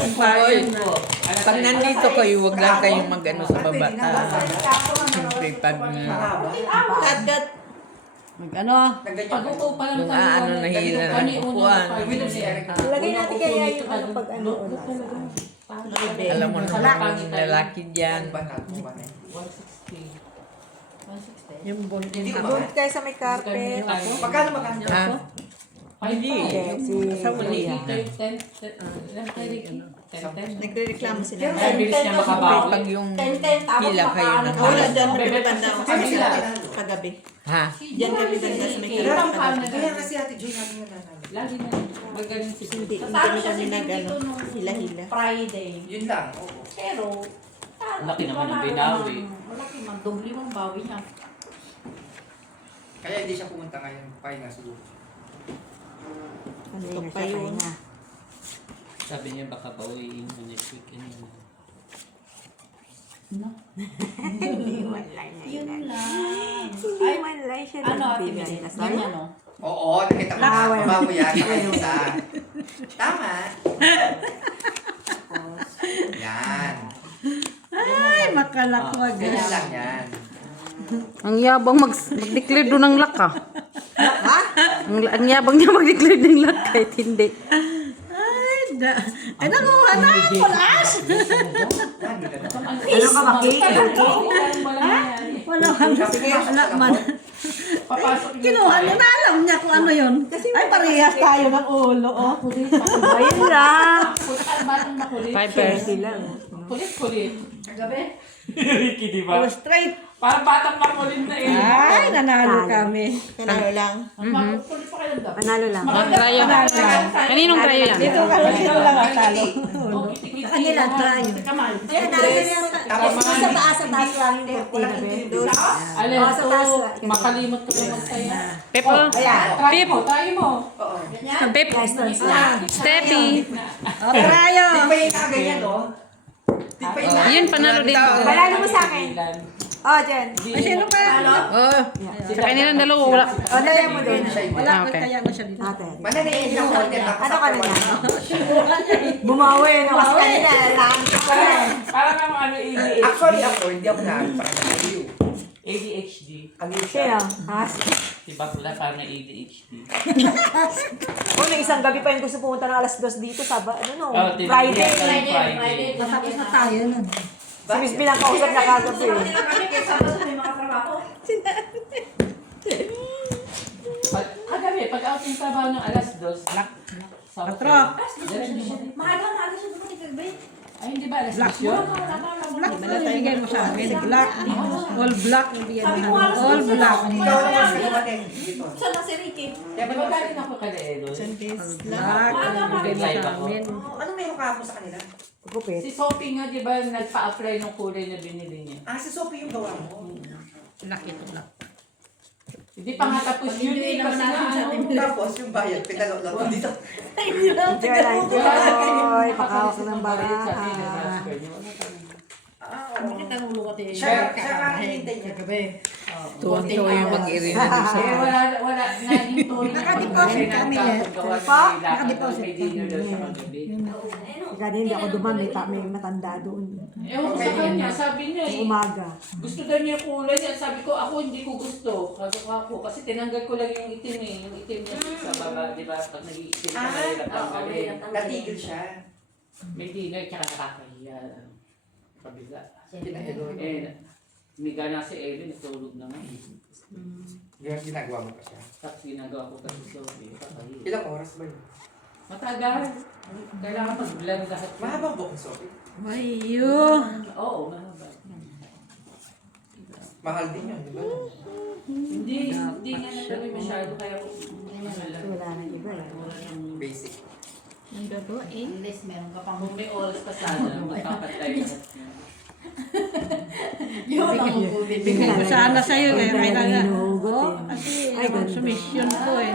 Pag nandito kayo, huwag lang kayong mag-ano sa baba. Siyempre, pag Kat. Mag-ano? pag-upo pa lang Nung tayo, na hila kani upuan. Ito si Eric. Lagay natin kaya yung ano pag ano. Alam mo naman yung lalaki dyan. Bata, bumanay. 160. Yung ball Hindi ko Doon ba? kayo sa may carpet. Magkano magkano? Ha? Hindi. Okay, si Kuya. Nagre-reklamo sila. Ay, bilis niya makabawi. Pag yung 10-10, tapos hila kayo makaano ng ka. Wala dyan, banda ako Kami sila. kagabi. Ha? Diyan kami banda sa may Kailan ang kagabi. Kaya kasi ate Joy namin nananalo. Lagi na. Magaling si Hindi Tatalo siya kami si nag-ano. dito nung Hila-hila. Friday. Yun lang, oo. Pero, Laki naman ng binawi. Malaki man, doble mong bawi niya. Kaya hindi siya pumunta ngayon. Pahinga siguro. Ano yun? pa yun. Sabi niya baka bawiin mo next week. Hindi malay na Yun yun. lang. Hindi malay siya Ano, Ate nagbigay. Milet? Kasi Ganyan, no? Oo, nakita ko na. Mabago yan. Nakayusa. Tama. Yan. Ay, makalakwag. Ganyan lang yan. Ang yabang mag-declare doon ng laka. Ha? Ang yabang niya mag-declare ng laka kahit hindi. Ay, nakuha na. Pulas. Ano ka makikita? Wala man. Kinuha niya na alam niya kung ano yun. Ay, parehas tayo ng ulo. Oh. Ayun lang. Pipers. Kulit-kulit. Kagabi? Ricky, di ba? Straight. Parang batang makulit na eh. Ay, nanalo kami. Kanalo lang. Magkukulit pa kayo ng gabi. Panalo lang. Oh, trayo. Kaninong trayo yan? Dito ka lang sino lang ang talo. Kanila, tayo. Kamal. Tapos Sa taas lang yung kurtina. Alin, so, makalimot ko naman sa'yo. Pepo. Try mo, try mo. Oo. Pep. Steppy. Trayo. Di pa yung nakaganyan, no? Di pa yung Yun, panalo din. Panalo mo sa akin. Oh, Jen. Sino pa? Oh, sa kanilang dalawa wala. O, dali mo doon. Ah, okay. Ate. Mananayin lang konti. Ano ka na? Bumawi na kasi kanina. Parang ang ano, Actually, ako, hindi ako na. Parang nakaaliw. ADHD. Aliw Sino? siya. Diba pala parang may ADHD. Oh, may isang gabi pa yung gusto pumunta ng alas 2 dito. Ano no? Oh, Friday. Friday. Tapos na tayo nun. Si Miss Bilang kausap na kagabi. Kami kaysa sa may mga trabaho. Kagabi, pag out yung trabaho ng alas 2. Patro. Maaga na siya dumating kagabi. Ay, hindi ba alas 2 yun? Bigay mo sa amin. Black. All black. Sabi ko alas All black. Ikaw naman sa dumating dito. Saan na si Ricky? Kaya ba galing ako kala Elo? Black. May live ako. Ano meron ka sa kanila? Gupit. Si Sophie nga, di ba, nagpa-apply ng kulay na binili niya? Ah, si Sophie yung gawa mo. Hindi pa nga tapos yun eh, kasi nga ano. Tapos yung bayad, pinalok-lok dito. Joy, pakawak ng baraha. Kitang ulo ka tayo. Siya nga hinintay niya. Tuwang-tuwa yung mag-irina doon sa... Eh, wala, naging tuloy na Naka-deposit kami, eh. Naka-deposit kami. Kaya hindi ako duman, may matanda doon. Ewan ko sa kanya, sabi niya eh. Umaga. Gusto daw niya kulay niya. Sabi ko, ako hindi ko gusto. Kasi tinanggal ko lang yung itim eh. Yung itim niya sa baba, di ba? Pag nag-iitim ka, mahirap tanggalin. Natigil siya. May dinner, tsaka nakakahiya. Kabila. Pinaeloy. Eh, Miga na si Erin, natulog na nga. Ginagawa mo pa siya. Tapos ginagawa ko kasi sorry. Kakahiya. Ilang oras ba yun? Matagal. Kailangan mag-blend lahat. Mahabang buhok ni Sophie. Mayo. Oo, mahaba. Mahal din yun, di ba? Hindi nga nagkami masyado kaya ko. Wala na iba eh. Basic. Ang gagawin. Unless meron ka pang Kung may oras pa sana, magpapatay lahat niya. yun ang ubig. Bigay ko sana sa'yo eh. Kailangan. Hinuhugot Oo, eh. kasi Ay, naman ganda. sumisyon ko eh.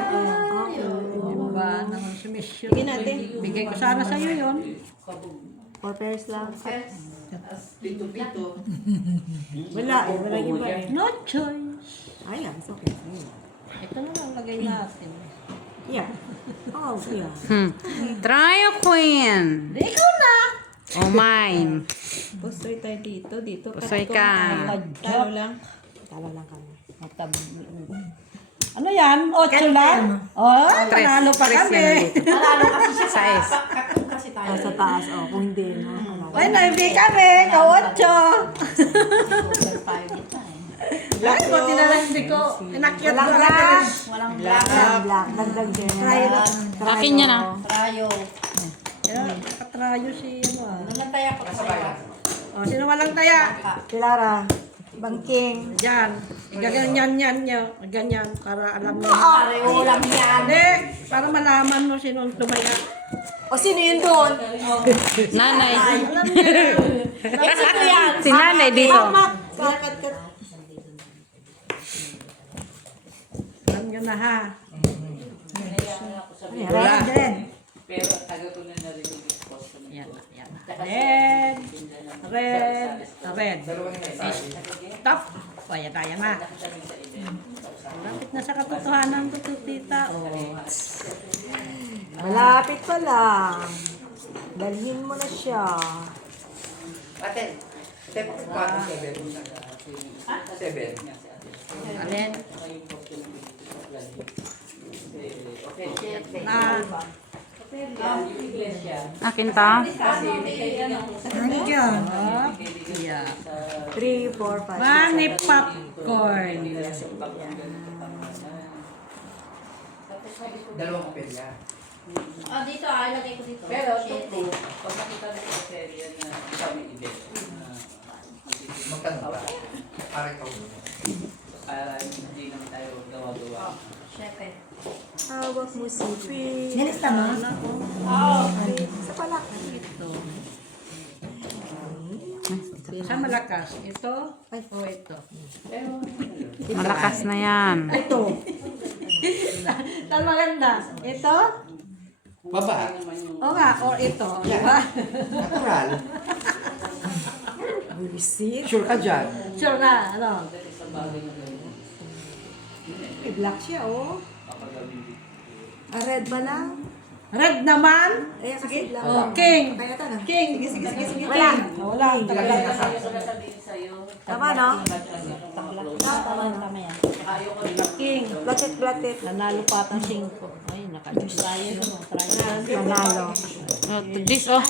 Diba naman sumisyon. Bigyan natin. Bigay ko sana sa'yo yun. 4 pairs lang. Pito-pito. Wala eh. Wala iba eh. No choice. Ay, lang. It's okay. Ito na lang lagay natin. Yeah. Oh, yeah. Try a queen. Di ikaw na. Oh, mine. Pusoy tayo dito. Dito. Pusoy ka. Talo lang. Talo lang kami. Ano yan? 8 lang? Oh, panalo pa Tres kami. yan dito. Alalo kasi siya sa Sais. Katong kasi tayo. Sa taas, oh. Kung hindi, no? Ay, naibi kami. Ikaw 8. Tayo dito eh. Ay, buti na lang hindi ko inakyat Walang ko black. agad. Walang Black. Black. Dagdag din. Try lang. Akin niya na. trayo. Kaya, nakatrayo si ano ah. Naman tayo ako Nasa bayan. Oh, sino walang taya? Kilara. Bangking. Diyan. Gaganyan yan niya. Ganyan. Para alam mo. Pareho lang yan. Hindi. Para malaman mo sino ang tumaya. O sino yun doon? Nanay. Alam niya. Sino yan? Si nanay dito. Alam niyo na ha. Wala. Red. Pero taga ko na narinig yung post ko na Yan. ito. Yan. Red. Red. Red. Dalawa na may sabi. Top. Kaya tayo na. Lapit na sa katotohanan to, tita. Oh. Malapit pa lang. Dalhin mo na siya. Ate, step 4, 7. 7. Alin? Okay. Na. Akin ta. Nandiyan. Oh. Yeah. 3, 4, 5, 6, Money popcorn. Dalawang kapilya. Ah, dito ilagay ko dito. Pero ito, pag nakita mo sa serye na kami event, Magtanong ba? Para ikaw. para hindi naman tayo gawa-gawa. Siyempre. Hawak mo si Pete. Nilista mo? Isa pala. Saan malakas? Ito? O ito? Malakas na yan. Ito. Saan maganda? Ito? Baba. O nga, o ito. Diba? Natural. Visit. Sure ka dyan. Sure na, ano? May black siya, oh. Red ba lang? Red naman? Ayan, kasi black. O, king. Kaya ito na. King. Wala. Wala. Talaga. Tama, no? Tama yan. King. Blacket, blacket. Nanalo pa atang 5. Ay, naka-juice tayo. Manalo. Oh, this oh.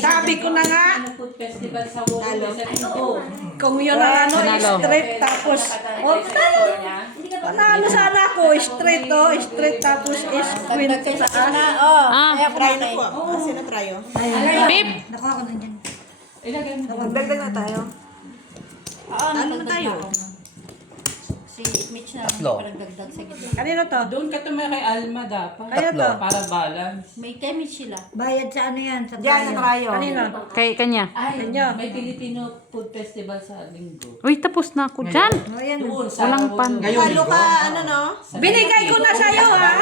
Sabi ko na nga, Food festival sa Wolo sa Tigo. kung yun ang ano, Nanalo. straight tapos, o, panalo sana ako, straight to, straight tapos is queen to sa taas. Ah, Try na po. Sino tryo? beep. Nakuha ko na dyan. Ilagay mo. Magdagdag na tayo. Ano na tayo? Si Mitch na Tatlo. nagdagdag sa gitna. Kanino to? Doon ka tumaya kay Alma dapat. Kayo to? Para balance. May chemist sila. Bayad sa ano yan? Sa Diyan, sa tayo. trayo. Kanino? Kay kanya. Ay, Kanyo. may Filipino food festival sa Linggo. Uy, tapos na ako dyan. O yan. Doon sa Walang pan. Ngayong linggo. Ano no? Binigay ko na sa'yo, ha?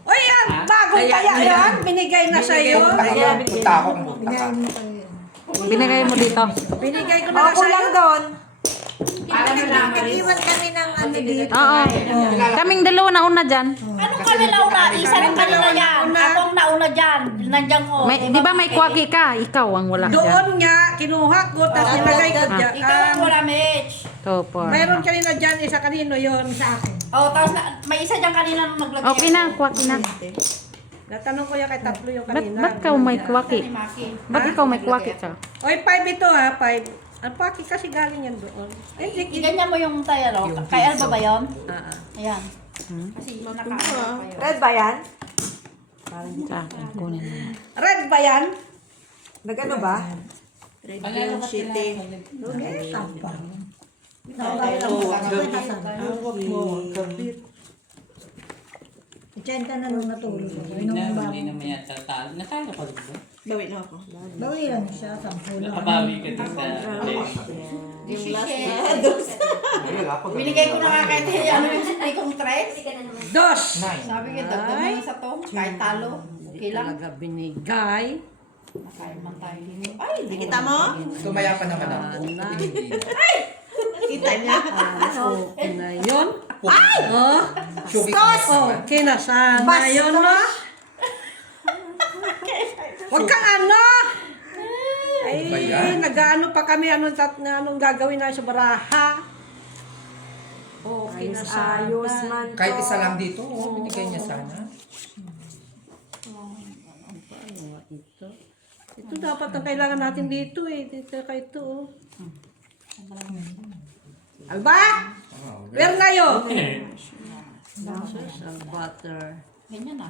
O yan, bagong kaya yan, binigay na sa'yo. Ayan, punta ako kung punta ka. Binayan mo kayo. Binigay mo dito. Binigay ko na Ako sa'yo. lang doon. Nag-iwan kami ng ano dito. Oo. Kaming dalawa na una dyan. Ano kami nauna? Isa lang kanina yan. Ako ang nauna dyan. Nandiyan ko. Di ba may kwaki ka? Ikaw ang wala dyan. Doon nga, kinuha ko, tapos nilagay ko dyan. Ikaw ang wala, Mitch. Topor. Mayroon kanina dyan, isa kanino yon Sa akin. Oh, tapos may isa dyan kanina nung naglagay. Okay na, kwaki na. Natanong ko yan kay tatlo yung Ba't kanina. ba't ka may kwaki? Ni Maki. Ba't ikaw may kwaki ka? Oy, 5 ito ha, 5. Ang paki kasi galing yan doon. Ay, hindi. Ganyan mo yung tayalo. Kay Alba ba yun? Ah. Ayan. Kasi nakaano kayo. Red ba yan? Sa akin, kunin mo. Red ba yan? Nag-ano ba? Panalo ka sila. Okay, tampang. Huwag mo, kabit. Diyan ka na nung natulog ako. Hindi naman yata talo. Natalo ka rin ba? Bawi na ako. Bawi lang siya, 10 lang. Nakabawi ka din sa Yung last binigay ko na nga kahit ano yung spray kong tres. Dos! Sabi ko, dagdag mo sa to. Kahit talo. Okay lang. Talaga binigay. Nakain man tayo din. Ay, di kita mo? Tumaya pa naman ako. Hindi. Kita niya. Okay na yun. Oh, Shuki ko naman. okay na sana yun, no? Huwag kang ano! Ay, Ba yan? nag-ano pa kami, anong gagawin na sa baraha. Okay na sana. Ayos man. Kahit isa lang dito, binigay niya sana. Ito dapat ang kailangan natin dito eh. Dito ka ito oh. Alba! Where na yun? Sa butter. Ganyan na.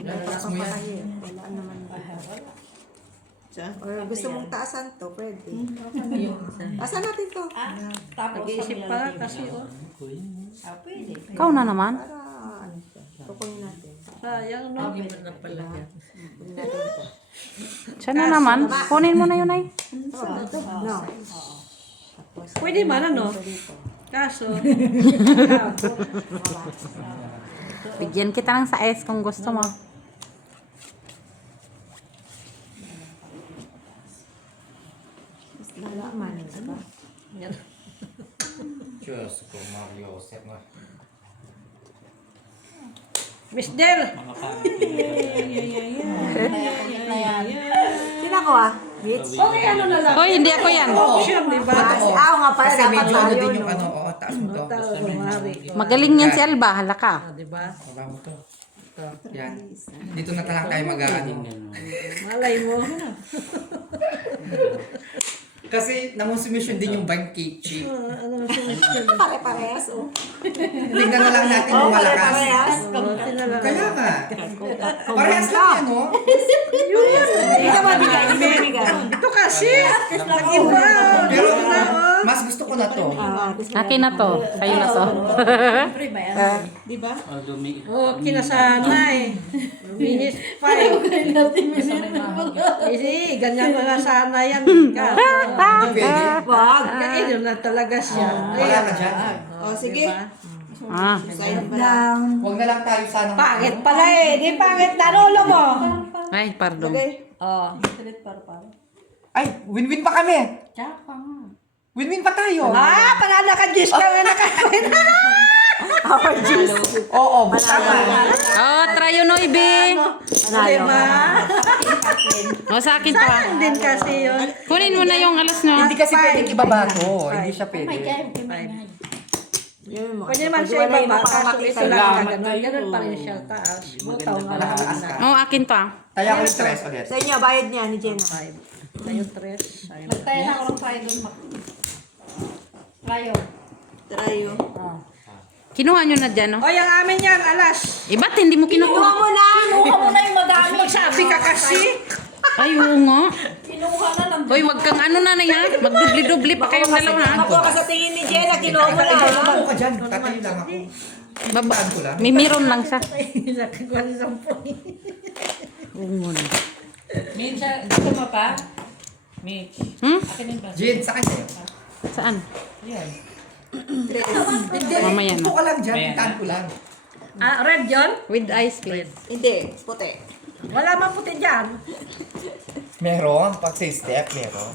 Relax mo yan. Or gusto mong taasan to, pwede. Taasan natin to. Tapos Nag-iisip pa nga kasi oh. pwede. Ikaw na naman. Para, ano siya. Tukunin natin. Sayang no? Siya na naman. Kunin mo na yun ay. No. Pwede man ano? Kaso, Bigyan kita ng size kung gusto mo. Lalaman. Diba? Diyos ko, Mario. Set mo. Miss Del! mga pangit. Na yan. Sino ako ah? Mitch? Okay, ano na lang. Hoy, hindi ako yan. Option, di ba? Oo nga pala, Kasi dapat medyo ano tayo. din yung ano, taas mo to. Tao, mari. Magaling yan si Alba. Halaka. Di ba? Baba mo to. Yan. Dito na talang tayo mag-ano. Malay mo. Kasi namusumisyon din yung bank kitchen. Ano na sumisyon? Pare-parehas oh. Tingnan na lang natin kung malakas. Pare-parehas. Kaya nga. Parehas lang yan, no? Hindi ka mabigay, hindi ka bigay. Ito kasi, nag-iba. Pero mas gusto ko na to. Akin na to. Kayo na to. Siyempre ba yan? Di ba? Oh, lumi. Okay na sana eh. Luminis pa eh. Eh, ganyan na nga sana yan. Hindi pwede. Wag. Kainin na talaga siya. Wala ka dyan. O sige. Ah. Down. Huwag na lang tayo sana. Pangit pala eh. Di pangit na lolo mo. Ay, pardon. Oh. Ay, win-win pa kami. Tsaka nga. Win-win pa tayo. Ah, panala ka, Diyos ka nga nakakawin. Oo, tama. Oh, try yun, Noibe. Diba? Oh, sa akin to ah. Din kasi yun. Kunin mo na yung alas nyo. Hindi kasi pwedeng ibaba to. Hindi siya pwede. Pwede naman siya ibaba. Kaso ito lang ka ganun. Ganun pa rin siya taas. Butaw nga lang. Nakataas ka. Oh, akin to ah. Kaya ako yung stress ulit. Sa inyo, bayad niya ni Jenna. Tayo tres. Magtayo na ako ng tayo doon. Tayo. Tayo. Kinuha nyo na dyan, no? O, yung amin yan, alas. Eh, ba't hindi mo kinuha? mo na! Kinuha mo na yung madami. Magsabi ka kasi. Ay, oo nga. Kinuha na ng Hoy, wag kang ano na ha. Magdubli-dubli pa kayong dalawa. Ako ka sa tingin ni Jenna, kinuha mo na. Ako ka dyan. Tatayo lang ako. Bibaan ko lang. May meron lang siya. Nakakuha ni Sampoy. Ungon. Mitch, gusto mo pa? Mitch. Hmm? Akin yung pa. Jin, sa kanya yun. Saan? Yan. Mamaya Ito na. ka lang dyan. Bitaan ko lang. Ah, red yun? With ice, please. Hindi, puti. Wala mang puti dyan. Meron. Pag sa step, meron.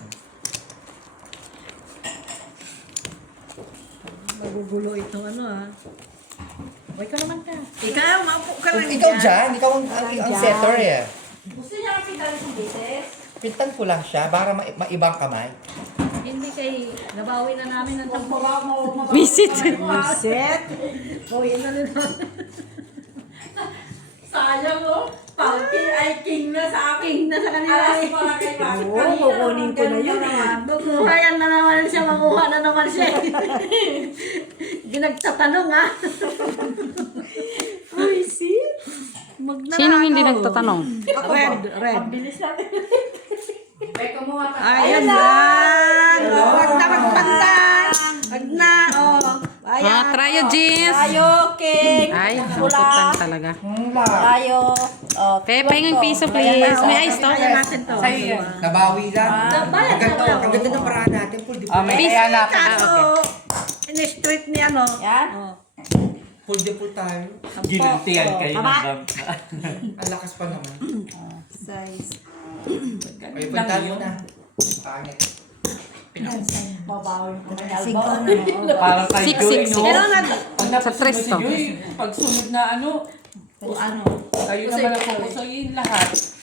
Magugulo itong ano ah. Huwag ka naman ka. Ikaw, maupo ka lang Ikaw dyan. Ikaw ang setter eh. Gusto niya kasi dali sa beses? Pintan ko lang siya para maibang kamay. Hindi kay nabawi na namin ng tampo. Visit. Set. Bawi na rin. Sayang oh. King na sa akin. King na sa kanila. Alas para kay Bakit Oo, kukunin ko na yun eh. Kukuha yan na naman siya, makuha na naman siya. Hindi nagtatanong ha. Ay, see? Sino hindi nagtatanong? Red. Bilis natin. May kumuha ka. Ayan lang. Huwag na magpandan. Huwag na, oh. Ayan. Tryogenes. Tayo, King. Ay, Pula. nakutan talaga. Tayo. Oh, Pepe, pahinging piso please. May ice to. Ayan natin to. Sa'yo yan. Nabawi lang. Nabayad Ang ganda, na ang ganda ng paraan natin, full de Ah, may Peace. kaya na. Kaso, in-street niya, no? Yan. Oh. full de full tayo. Ginantiyan kayo ng Tama. dam. Ang lakas pa naman. Size. Ay, punta mo na. Pangit. Babawi ko na yan. Singko na. Parang kay Six, Joy, six, no? six. Pero Pag napasunod tres si to. Joy, pag sunod na ano, Kung ano. kayo naman ang kukusayin lahat.